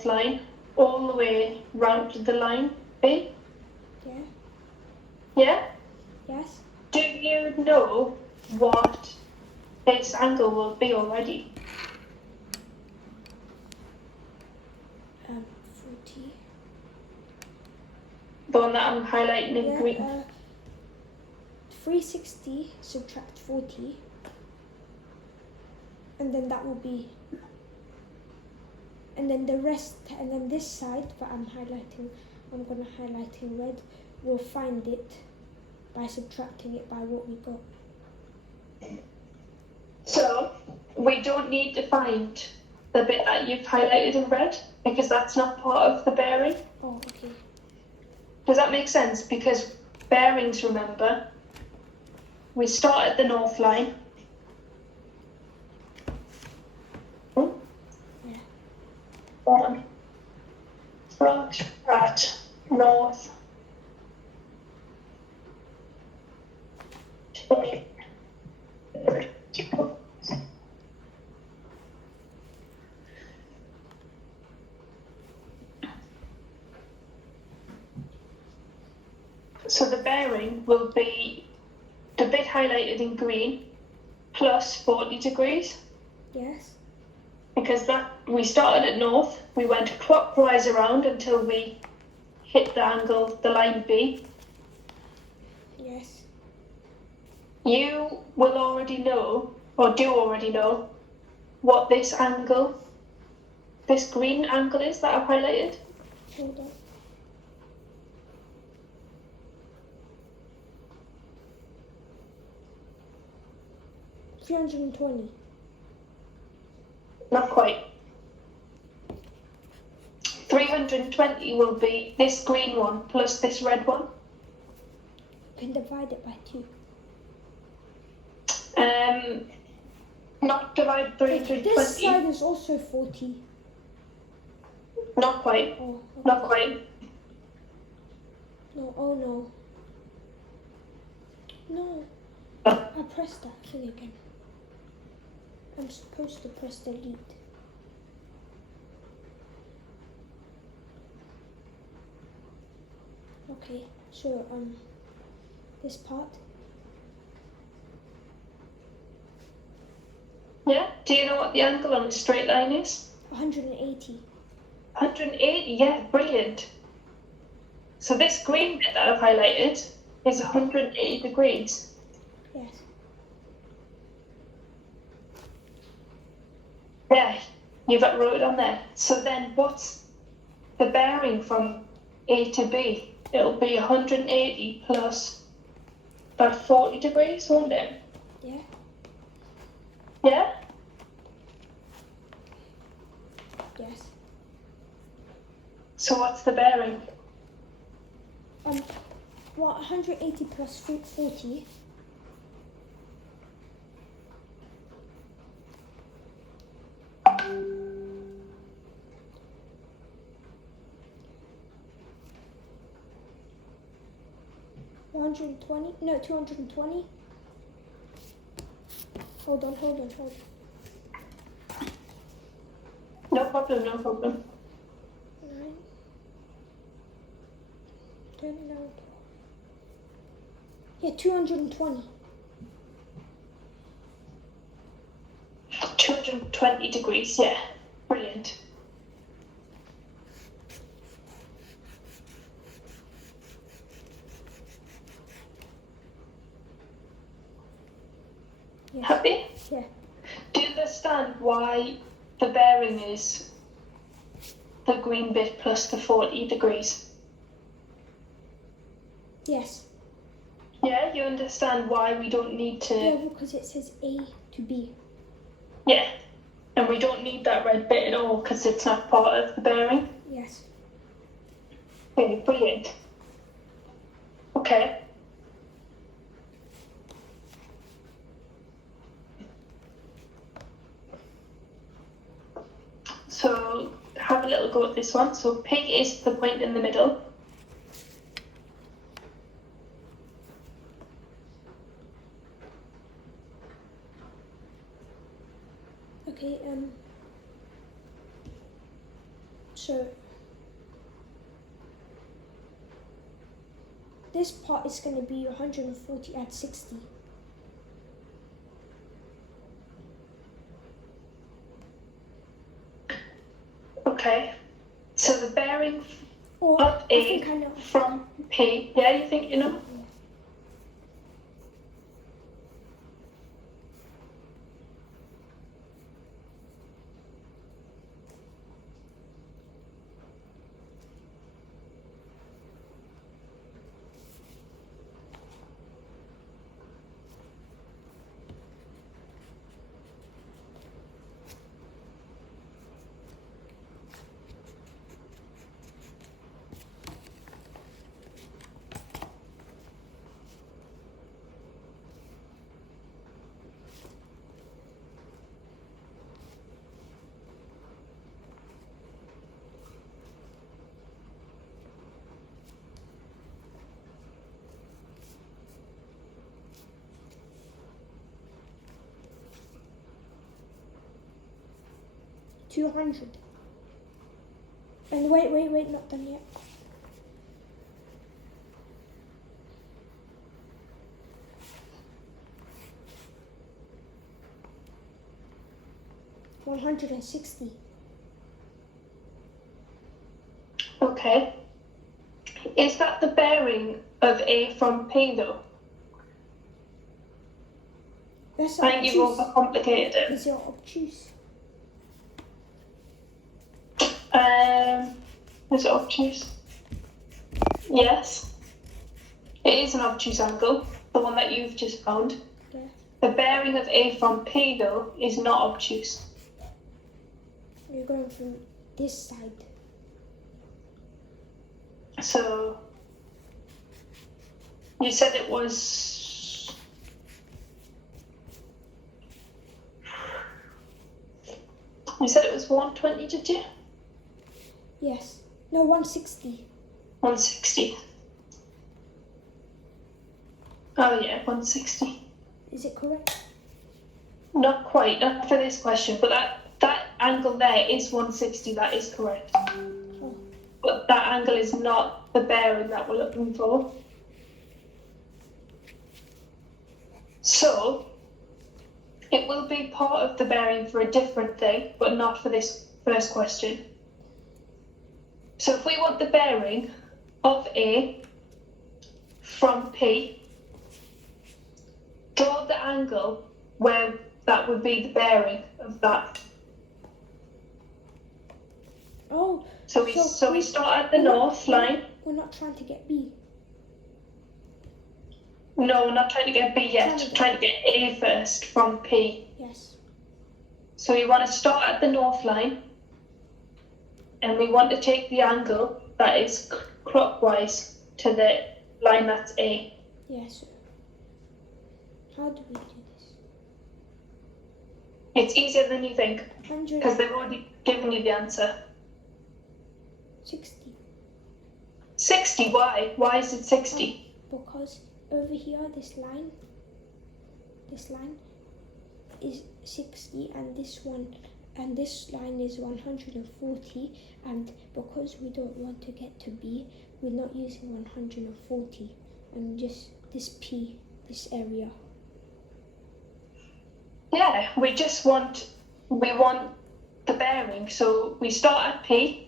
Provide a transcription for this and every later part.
north line all the way round to the line B. Yeah. Yeah? Yes. Do you know what this angle will be already? 40. The one that I'm highlighting in green. 360 subtract 40, and then that will be, and then the rest, and then this side that I'm going to highlight in red, we'll find it by subtracting it by what we got. So we don't need to find the bit that you've highlighted in red because that's not part of the bearing. Oh, okay. Does that make sense? Because bearings, remember, we start at the north line. Yeah. Start at north. So the bearing will be the bit highlighted in green plus 40 degrees. Yes. Because that we started at north, we went clockwise around until we hit the angle, the line B. Yes. You will already know, or do already know, what this angle, this green angle is that I've highlighted. Hold on. $320. Not quite. 320 will be this green one plus this red one. You can divide it by 2. Not divide 320. This side is also 40. Not quite. Oh, okay. Not quite. No, oh no. No. Oh. I pressed that thing again. I'm supposed to press delete. Okay, so this part. Yeah? Do you know what the angle on the straight line is? 180. 180, yeah, brilliant. So this green bit that I've highlighted is 180 degrees. Yes. Yeah, you've got wrote it on there. So then what's the bearing from A to B? It'll be 180 plus about 40 degrees, won't it? Yeah. Yeah? Yes. So what's the bearing? Well, 180 plus 40. $120? No, 220. Hold on. No problem. 9, 10, 11, 12. Yeah, 220. 220 degrees, yeah. Brilliant. Yes. Happy? Yeah. Do you understand why the bearing is the green bit plus the 40 degrees? Yes. Yeah, you understand why we don't need to... Yeah, because it says A to B. Yeah, and we don't need that red bit at all because it's not part of the bearing. Yes. Okay, brilliant. Okay. So have a little go at this one. So P is the point in the middle. Okay, So this part is going to be 140 at 60. Okay. So the bearing Or of I think I know. from P. Yeah, you think you know? $200. And wait, not done yet. $160. Okay. Is that the bearing of A from P though? That's I think you've obtuse. overcomplicated it. Is it obtuse? Is it obtuse? Yes. It is an obtuse angle, the one that you've just found. Yeah. The bearing of A from P though is not obtuse. You're going from this side. So you said it was you said it was 120, did you? Yes. No, 160. 160. Oh yeah, 160. Is it correct? Not quite, not for this question, but that angle there is 160, that is correct. Oh. But that angle is not the bearing that we're looking for. So, it will be part of the bearing for a different thing, but not for this first question. So if we want the bearing of A from P, draw the angle where that would be the bearing of that. Oh. So we start at the north line. We're not trying to get B. No, we're not trying to get B yet. We're trying to get A first from P. Yes. So we want to start at the north line, and we want to take the angle that is clockwise to the line that's A. Yes. How do we do this? It's easier than you think, 160. because they've already given you the answer. 60, why? Why is it 60? Because over here, this line is 60, and this line is 140, and because we don't want to get to B, we're not using 140, and just this P, this area. Yeah, we want the bearing, so we start at P,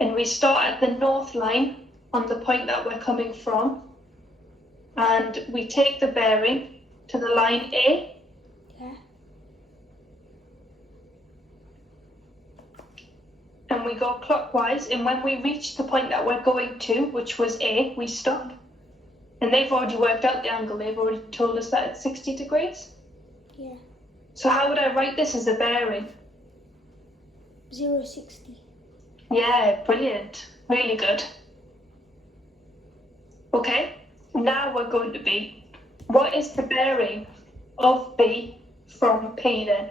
and we start at the north line on the point that we're coming from, and we take the bearing to the line A. Yeah. And we go clockwise, and when we reach the point that we're going to, which was A, we stop. And they've already worked out the angle, they've already told us that it's 60 degrees. Yeah. So how would I write this as a bearing? 060. Yeah, brilliant. Really good. Okay, now we're going to B. What is the bearing of B from P then?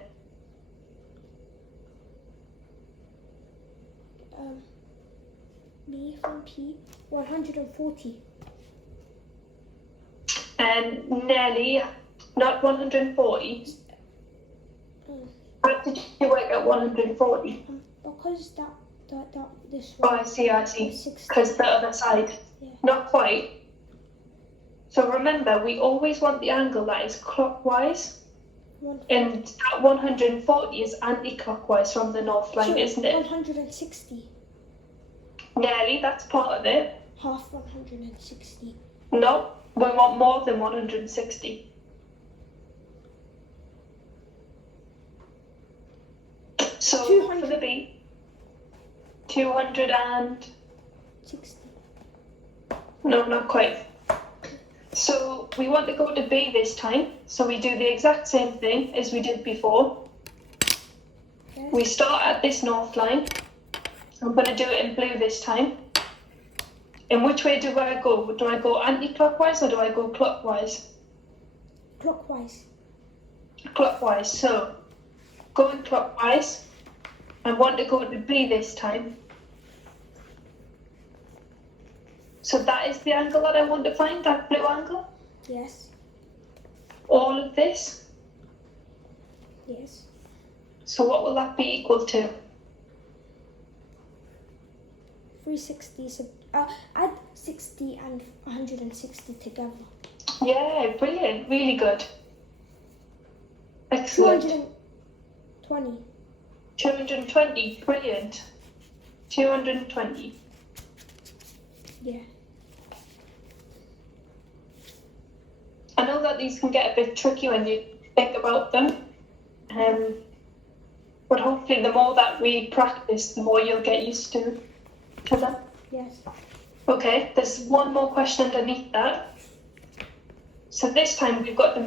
B from P, 140. And nearly, not 140. How did you work at 140? Because this Oh, one. I see. It's 60. Because the other side. Yeah. Not quite. So remember, we always want the angle that is clockwise. And that 140 is anti-clockwise from the north line, So isn't it? 160. Nearly, that's part of it. Half 160. No, we want more than 160. So 200. for the B, 260. 60. No, not quite. So we want to go to B this time. So we do the exact same thing as we did before. Yes. We start at this north line. I'm going to do it in blue this time. In which way do I go? Do I go anti-clockwise or do I go clockwise? Clockwise. Clockwise. So going clockwise, I want to go to B this time. So that is the angle that I want to find, that blue angle. Yes. All of this. Yes. So what will that be equal to? 360. So add 60 and 160 together. Yeah, brilliant. Really good. Excellent. 220. 220. Brilliant. 220. Yeah. I know that these can get a bit tricky when you think about them. But hopefully the more that we practice, the more you'll get used to them. Yes. Okay, there's one more question underneath that. So this time we've got the